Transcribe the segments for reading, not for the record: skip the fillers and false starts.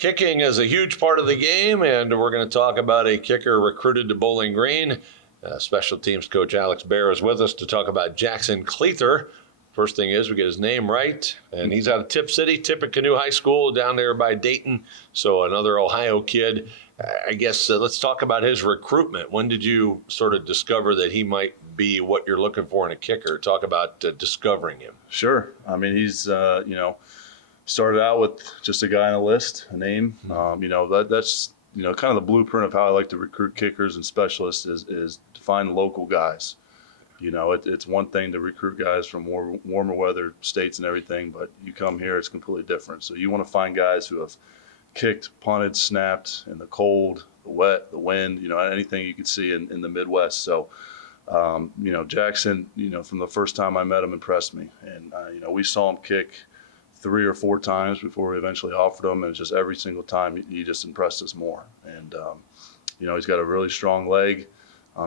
Kicking is a huge part of the game, and we're going to talk about a kicker recruited to Bowling Green. Special teams coach Alex Baer is with us to talk about Jackson Cleather. First thing is we get his name right, and he's out of Tip City, Tippecanoe High School down there by Dayton, so another Ohio kid. I guess let's talk about his recruitment. When did you sort of discover that he might be what you're looking for in a kicker? Talk about discovering him. Sure. I mean, he's, started out with just a guy on a list, a name. That's kind of the blueprint of how I like to recruit kickers and specialists is to find local guys. It's one thing to recruit guys from warmer weather states and everything, but you come here, it's completely different. So you want to find guys who have kicked, punted, snapped in the cold, the wet, the wind, anything you could see in the Midwest. So, Jackson, from the first time I met him, impressed me. And, we saw him kick 3 or 4 times before we eventually offered him. And just every single time he just impressed us more. And, he's got a really strong leg.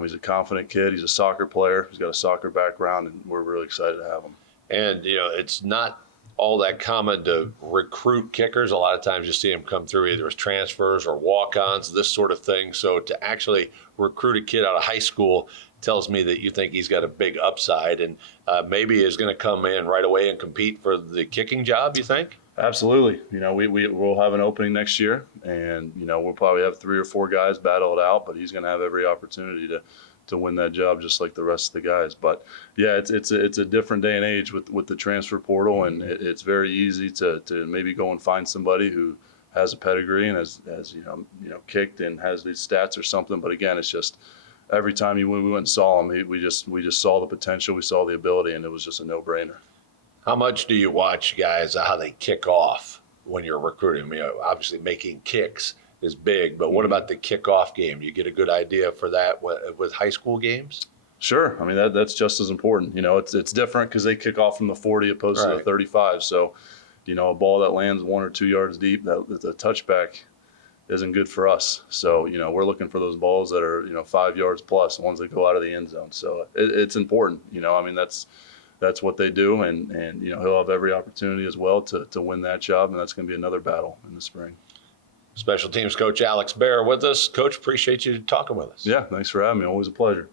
He's a confident kid. He's a soccer player. He's got a soccer background, and we're really excited to have him. And, it's not all that common to recruit kickers. A lot of times you see them come through either as transfers or walk-ons, this sort of thing. So to actually recruit a kid out of high school tells me that you think he's got a big upside and maybe is going to come in right away and compete for the kicking job, you think? Absolutely. We'll have an opening next year, and, we'll probably have 3 or 4 guys battle it out, but he's going to have every opportunity to win that job just like the rest of the guys. But yeah, it's a different day and age with the transfer portal, and it's very easy to maybe go and find somebody who has a pedigree and has kicked and has these stats or something. But again, it's just every time we went and saw him, we just saw the potential, we saw the ability, and it was just a no-brainer. How much do you watch guys, how they kick off when you're recruiting? Obviously making kicks is big, but what about the kickoff game? Do you get a good idea for that with high school games? Sure. I mean, that's just as important. It's different because they kick off from the 40 opposed to the 35. So, a ball that lands 1 or 2 yards deep, the touchback isn't good for us. So, we're looking for those balls that are, 5 yards plus, the ones that go out of the end zone. So it's important. That's what they do, and he'll have every opportunity as well to win that job, and that's going to be another battle in the spring. Special teams coach Alex Baer with us. Coach, appreciate you talking with us. Yeah, thanks for having me. Always a pleasure.